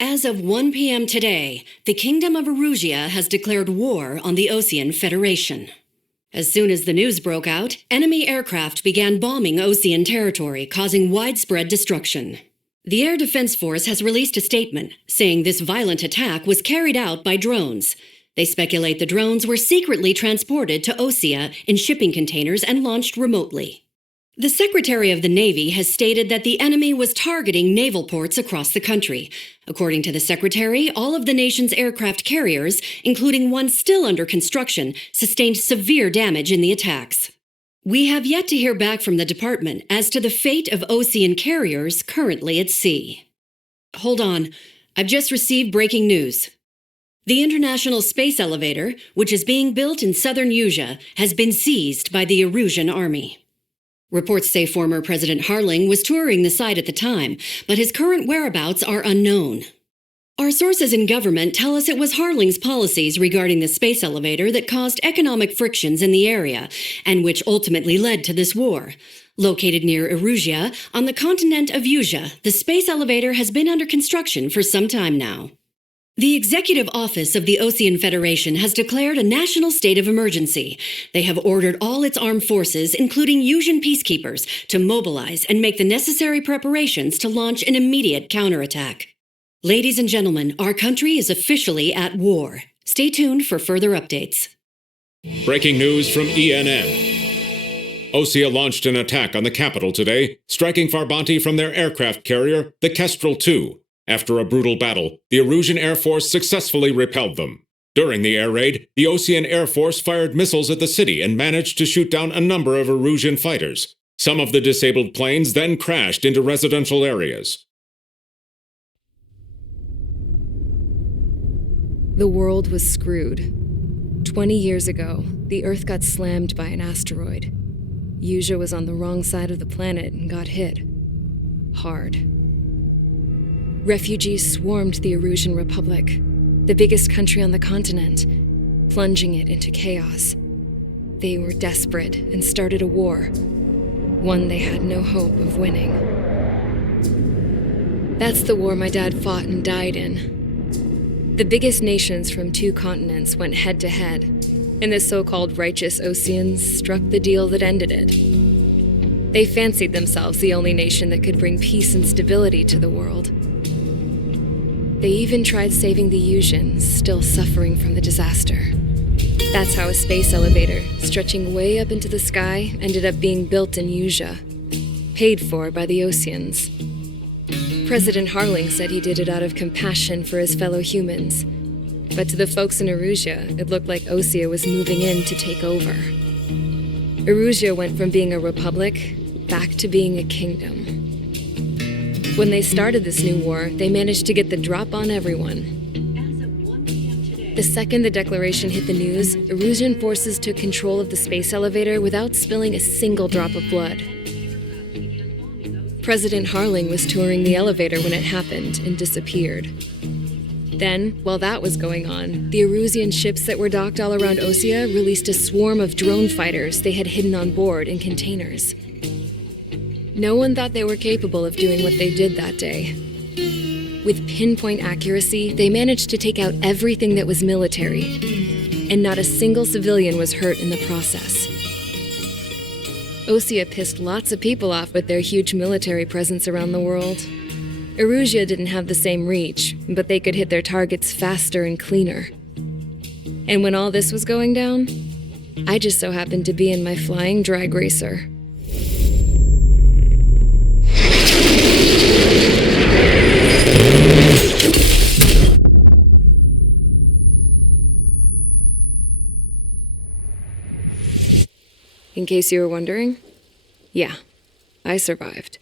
As of 1 p.m. today, the Kingdom of Erusia has declared war on the Osean Federation. As soon as the news broke out, enemy aircraft began bombing Osean territory, causing widespread destruction. The Air Defense Force has released a statement saying this violent attack was carried out by drones. They speculate the drones were secretly transported to Osea in shipping containers and launched remotely. The Secretary of the Navy has stated that the enemy was targeting naval ports across the country. According to the Secretary, all of the nation's aircraft carriers, including one still under construction, sustained severe damage in the attacks. We have yet to hear back from the department as to the fate of Osean carriers currently at sea. Hold on, I've just received breaking news. The International Space Elevator, which is being built in southern Usea, has been seized by the Erusian army. Reports say former President Harling was touring the site at the time, but his current whereabouts are unknown. Our sources in government tell us it was Harling's policies regarding the space elevator that caused economic frictions in the area, and which ultimately led to this war. Located near Erusia, on the continent of Usea, the space elevator has been under construction for some time now. The Executive Office of the Osean Federation has declared a national state of emergency. They have ordered all its armed forces, including Usian peacekeepers, to mobilize and make the necessary preparations to launch an immediate counterattack. Ladies and gentlemen, our country is officially at war. Stay tuned for further updates. Breaking news from ENN. Osea launched an attack on the capital today, striking Farbanti from their aircraft carrier, the Kestrel II. After a brutal battle, the Erusian Air Force successfully repelled them. During the air raid, the Osean Air Force fired missiles at the city and managed to shoot down a number of Erusian fighters. Some of the disabled planes then crashed into residential areas. The world was screwed. 20 years ago, the Earth got slammed by an asteroid. Usea was on the wrong side of the planet and got hit. Hard. Refugees swarmed the Erusian Republic, the biggest country on the continent, plunging it into chaos. They were desperate and started a war, one they had no hope of winning. That's the war my dad fought and died in. The biggest nations from 2 continents went head-to-head, and the so-called righteous Oseans struck the deal that ended it. They fancied themselves the only nation that could bring peace and stability to the world. They even tried saving the Usians, still suffering from the disaster. That's how a space elevator, stretching way up into the sky, ended up being built in Usea, paid for by the Oseans. President Harling said he did it out of compassion for his fellow humans, but to the folks in Erusia, it looked like Osea was moving in to take over. Erusia went from being a republic back to being a kingdom. When they started this new war, they managed to get the drop on everyone. The second the declaration hit the news, Erusian forces took control of the space elevator without spilling a single drop of blood. President Harling was touring the elevator when it happened and disappeared. Then, while that was going on, the Erusian ships that were docked all around Osea released a swarm of drone fighters they had hidden on board in containers. No one thought they were capable of doing what they did that day. With pinpoint accuracy, they managed to take out everything that was military, and not a single civilian was hurt in the process. Osea pissed lots of people off with their huge military presence around the world. Erusia didn't have the same reach, but they could hit their targets faster and cleaner. And when all this was going down, I just so happened to be in my flying drag racer. In case you were wondering, yeah, I survived.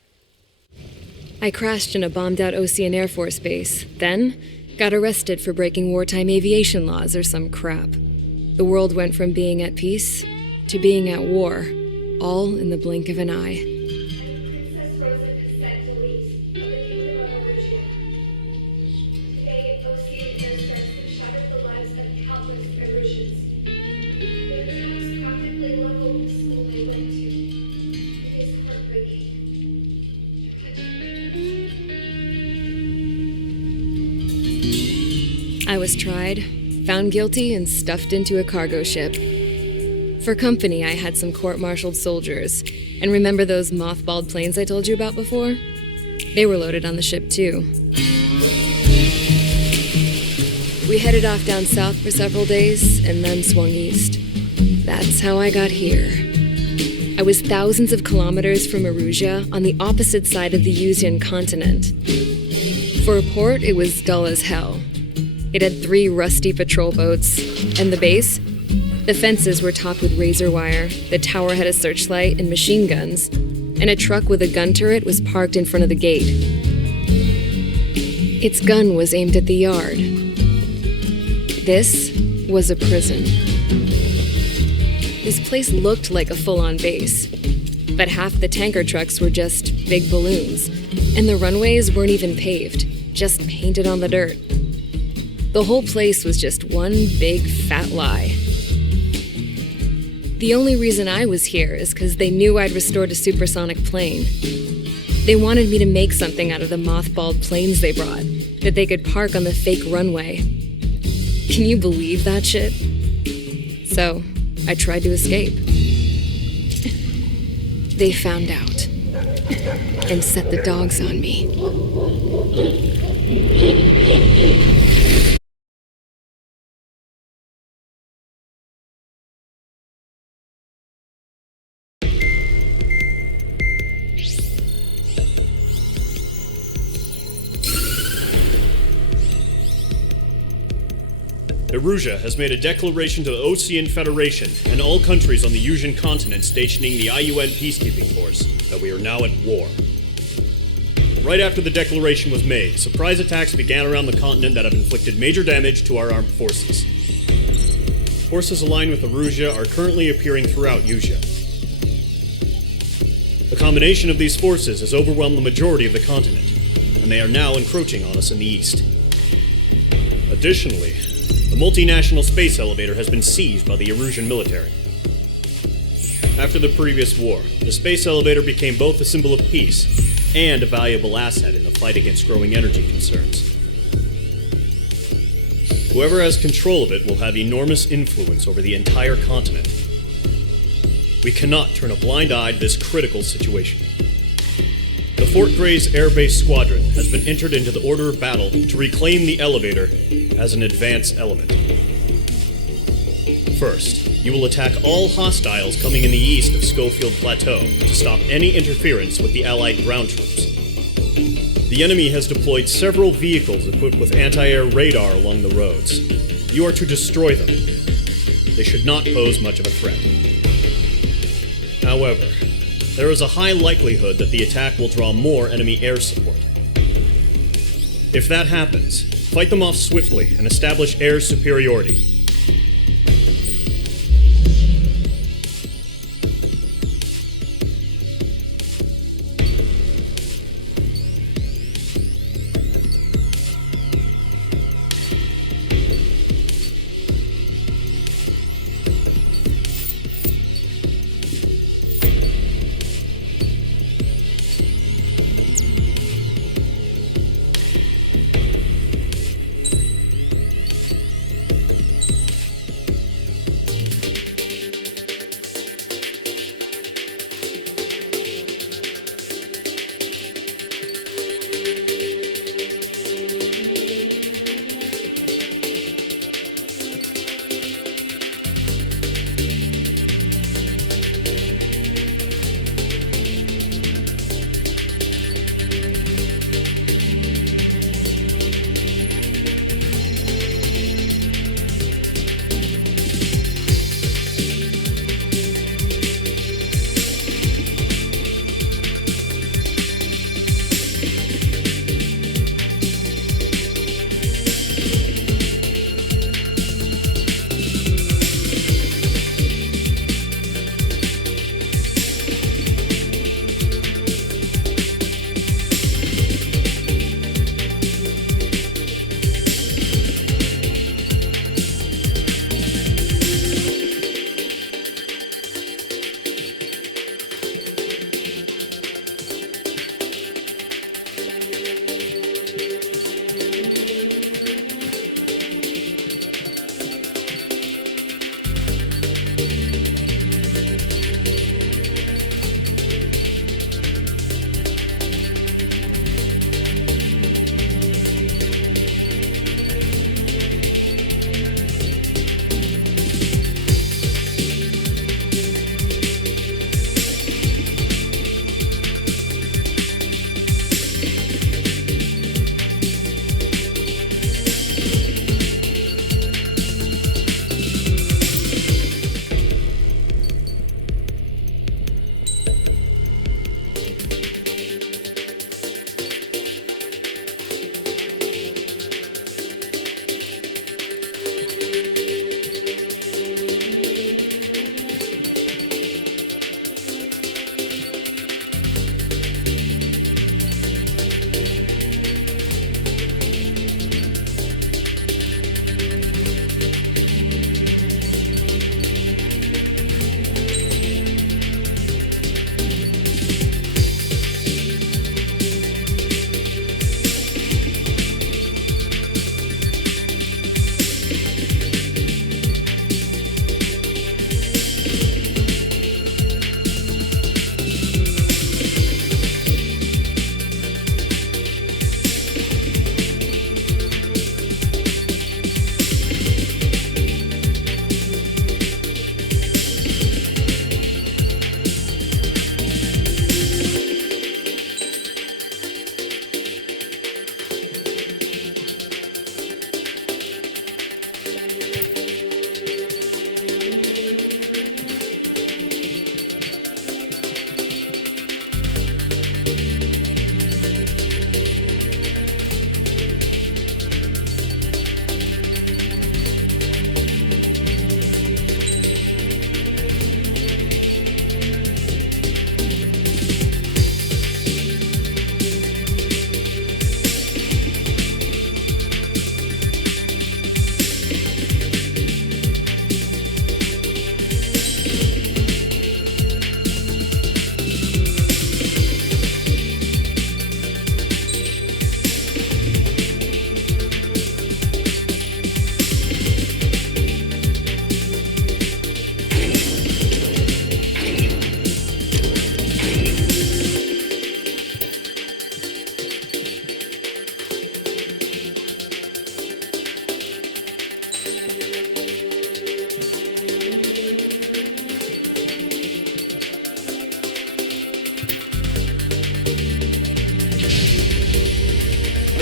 I crashed in a bombed-out Osean Air Force base, then got arrested for breaking wartime aviation laws or some crap. The world went from being at peace to being at war, all in the blink of an eye. I was tried, found guilty, and stuffed into a cargo ship. For company, I had some court-martialed soldiers. And remember those mothballed planes I told you about before? They were loaded on the ship, too. We headed off down south for several days, and then swung east. That's how I got here. I was thousands of kilometers from Erusia, on the opposite side of the Yuzian continent. For a port, it was dull as hell. It had 3 rusty patrol boats, and the base? The fences were topped with razor wire, the tower had a searchlight and machine guns, and a truck with a gun turret was parked in front of the gate. Its gun was aimed at the yard. This was a prison. This place looked like a full-on base, but half the tanker trucks were just big balloons, and the runways weren't even paved, just painted on the dirt. The whole place was just one big fat lie. The only reason I was here is because they knew I'd restored a supersonic plane. They wanted me to make something out of the mothballed planes they brought, that they could park on the fake runway. Can you believe that shit? So, I tried to escape. They found out and set the dogs on me. Erusia has made a declaration to the Osean Federation and all countries on the Yuzian continent stationing the IUN peacekeeping force that we are now at war. Right after the declaration was made, surprise attacks began around the continent that have inflicted major damage to our armed forces. Forces aligned with Erusia are currently appearing throughout Yusia. The combination of these forces has overwhelmed the majority of the continent, and they are now encroaching on us in the east. Additionally, the multinational space elevator has been seized by the Erusian military. After the previous war, the space elevator became both a symbol of peace and a valuable asset in the fight against growing energy concerns. Whoever has control of it will have enormous influence over the entire continent. We cannot turn a blind eye to this critical situation. The Fort Gray's Air Base Squadron has been entered into the order of battle to reclaim the elevator as an advance element. First, you will attack all hostiles coming in the east of Schofield Plateau to stop any interference with the Allied ground troops. The enemy has deployed several vehicles equipped with anti-air radar along the roads. You are to destroy them. They should not pose much of a threat. However, there is a high likelihood that the attack will draw more enemy air support. If that happens, fight them off swiftly and establish air superiority.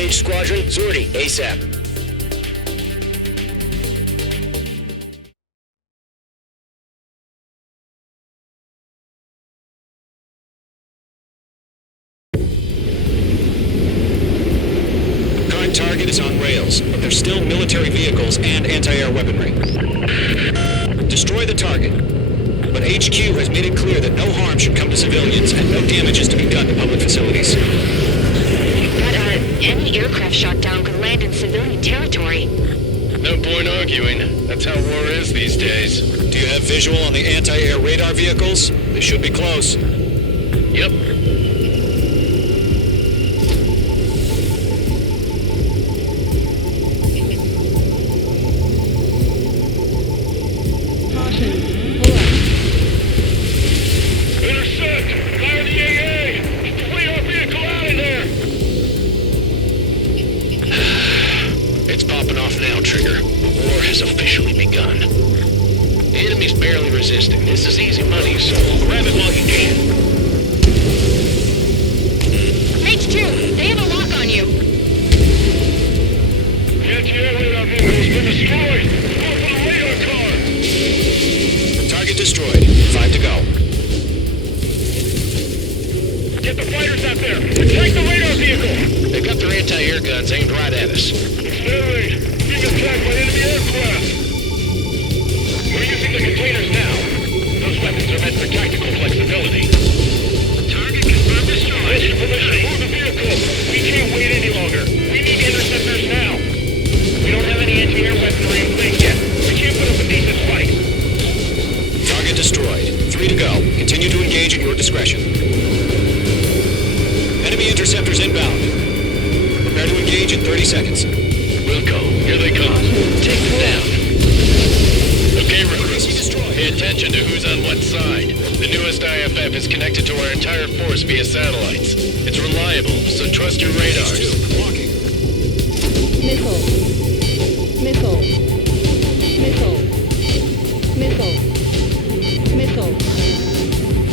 H Squadron, sortie ASAP. Current target is on rails, but there's still military vehicles and anti-air weaponry. Destroy the target. But HQ has made it clear that no harm should come to civilians and no damage is to be done to public facilities. But, any aircraft shot down could land in civilian territory. No point arguing. That's how war is these days. Do you have visual on the anti-air radar vehicles? They should be close. Yep. Intercept! Fire the AA! Get the radar vehicle out of there! It's popping off now, Trigger. The war has officially begun. The enemy's barely resisting. This is easy money, so grab it while you can. H2, they have a lock on you. The anti-air radar vehicle's been destroyed! Go for the radar car! Target destroyed. 5 to go. Get the fighters out there! Attack the radar vehicle! They've got their anti-air guns aimed right at us. Accelerate! Being attacked by enemy aircraft! We're using the containers now. Those weapons are meant for tactical flexibility. Target confirmed destroyed. With your permission, move the vehicle! We can't wait any longer. We need interceptors now. We don't have any anti-air weaponry in place yet. We can't put up a decent fight. Target destroyed. 3 to go. Continue to engage at your discretion. Enemy interceptors inbound. Prepare to engage in 30 seconds. Wilco, here they come. Take them down. Okay, recruits. Pay attention to who's on what side. The newest IFF is connected to our entire force via satellites. It's reliable, so trust your radars. Walking. Missile. Missile. Missile. Missile. Missile.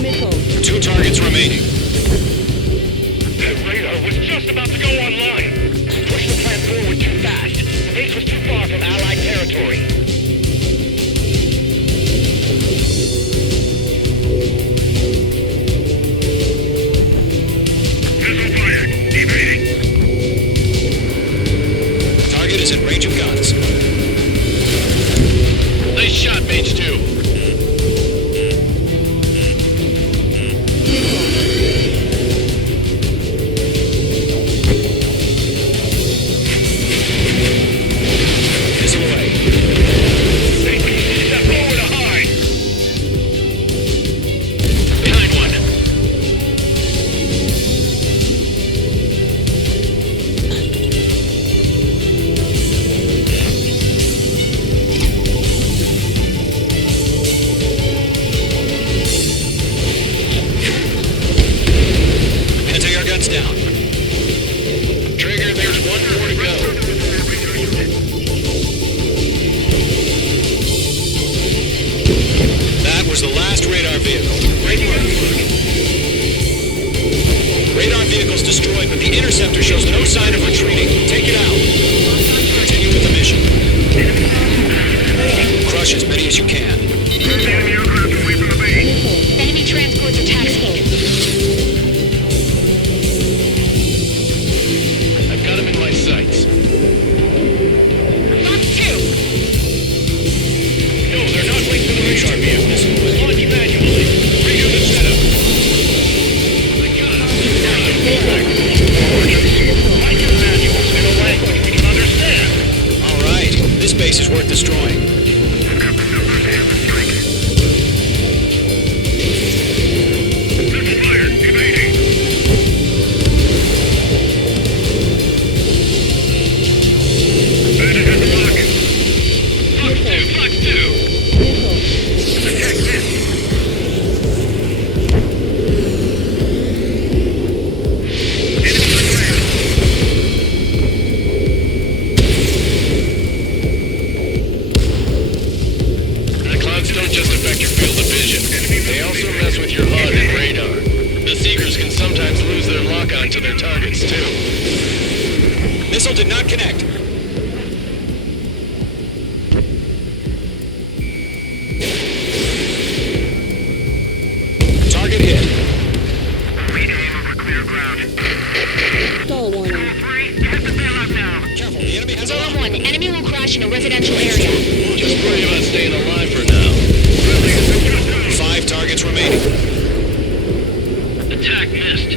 Missile. 2 targets remaining. That radar was just about to go online. Push the plan forward too fast. The base was too far from Allied territory. Missile fired. Evading. Target is in range of guns. Nice shot, Mage 2. Missile away. Step forward to hide. Behind one. Anti-air guns down. Trigger, there's one more to go. That was the last radar vehicle. Radar vehicle's destroyed, but the interceptor shows no sign of retreating. Take it out. Continue with the mission. Crush as many as you can. Enemy aircraft away from the base. Enemy transports are taxiing. I've got him in my sights. Fox 2. No, they're not linked to the radar vehicles. Launch manually. Redo the setup. I got it. Write your manuals in a language we can understand. All right. This base is worth destroying. Oceans sometimes lose their lock-on to their targets, too. Missile did not connect. Target hit. Stall warning. Careful, the enemy has a Golem 1, enemy will crash in a residential area. Just worry about staying alive for now. 5 targets remaining. Attack missed.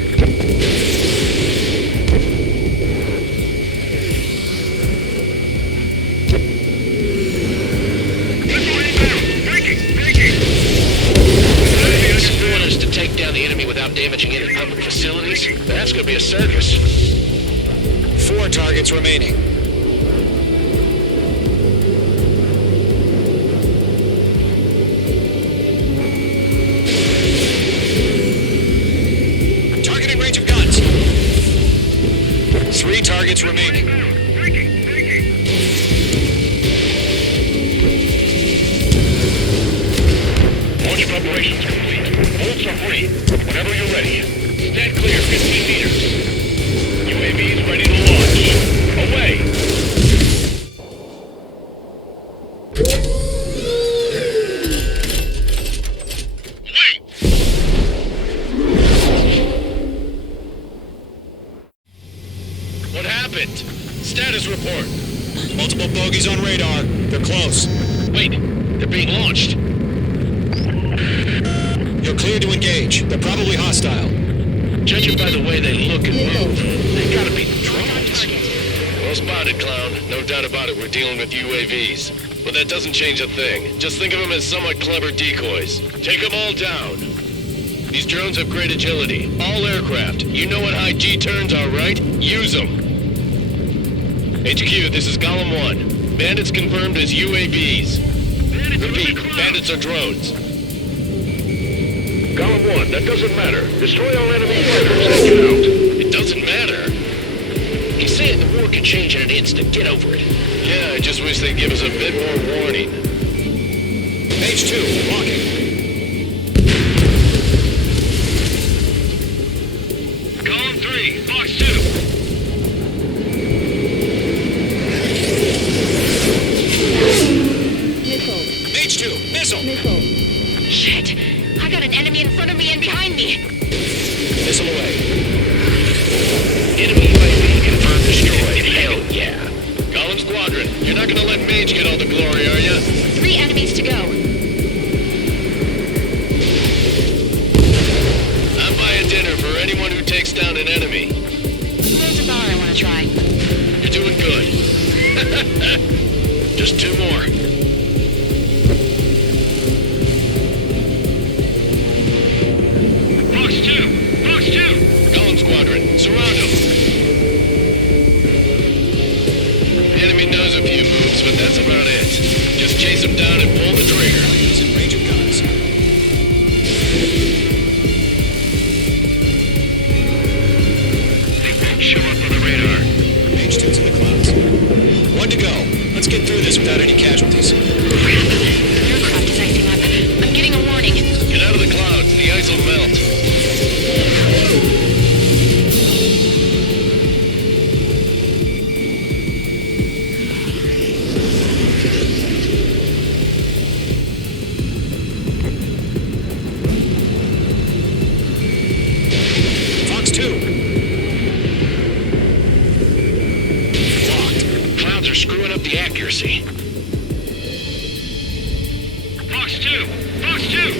You want us to take down the enemy without damaging any public facilities? That's gonna be a circus. 4 targets remaining. Targeting range of guns. 3 targets remaining. Launch preparations complete. Bolts are free. Whenever you're ready. Stand clear 15 meters. UAVs ready to launch. Away! Wait! What happened? Status report. Multiple bogeys on radar. They're close. Wait, they're being launched. You're cleared to engage. They're probably hostile. Judging by the way they look and move, they gotta be drones. Well spotted, clown. No doubt about it, we're dealing with UAVs. But that doesn't change a thing. Just think of them as somewhat clever decoys. Take them all down. These drones have great agility. All aircraft. You know what high G turns are, right? Use them. HQ, this is Golem 1. Bandits confirmed as UAVs. Repeat, bandits are drones. Golem 1, that doesn't matter. Destroy all enemy aircraft and get out. It doesn't matter. He's saying the war could change in an instant. Get over it. Yeah, I just wish they'd give us a bit more warning. Page 2, walking. Golem 3, Fox 2. Missile. Page 2, missile. Missile. Shit! I got an enemy in front of me and behind me. Missile away. Enemy UAV confirmed destroyed. Hell yeah. Golem Squadron, you're not gonna let Mage get all the glory, are ya? 3 enemies to go. I'm buying dinner for anyone who takes down an enemy. There's a bar I want to try. You're doing good. Just 2 more. Fox 2, Fox 2. Golem Squadron, surround him. The enemy knows a few moves, but that's about it. Just chase him down and pull the trigger. Using range of guns. They won't show up on the radar. Page 2's in the clouds. 1 to go. Let's get through this without any casualties. Aircraft is icing up. I'm getting a warning. Get out of the clouds, the ice will melt. Fox 2. Locked. Clouds are screwing up the accuracy. Fox 2, Fox 2.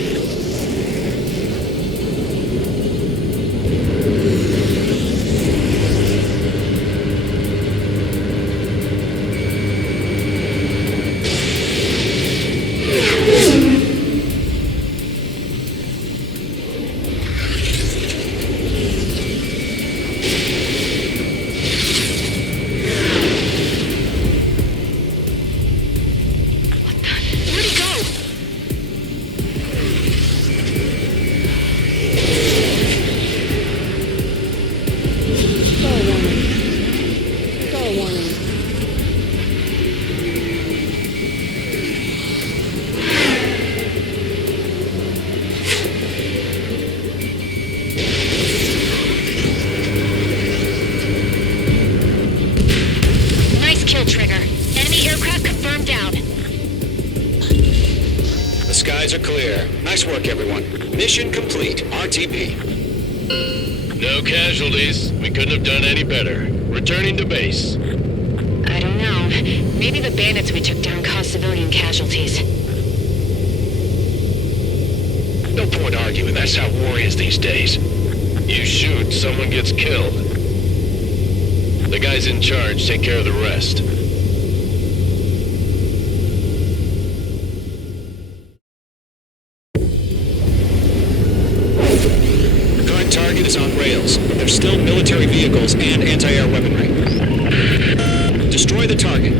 clear. Nice work, everyone. Mission complete. RTB. No casualties. We couldn't have done any better. Returning to base. I don't know. Maybe the bandits we took down caused civilian casualties. No point arguing. That's how war is these days. You shoot, someone gets killed. The guys in charge take care of the rest. The current target is on rails, but there's still military vehicles and anti-air weaponry. Destroy the target.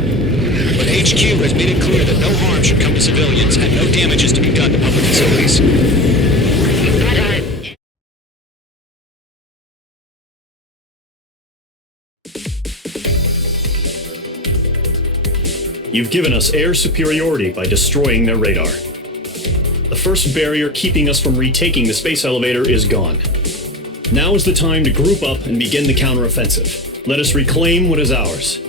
But HQ has made it clear that no harm should come to civilians and no damage is to be done to public facilities. You've given us air superiority by destroying their radar. The first barrier keeping us from retaking the space elevator is gone. Now is the time to group up and begin the counteroffensive. Let us reclaim what is ours.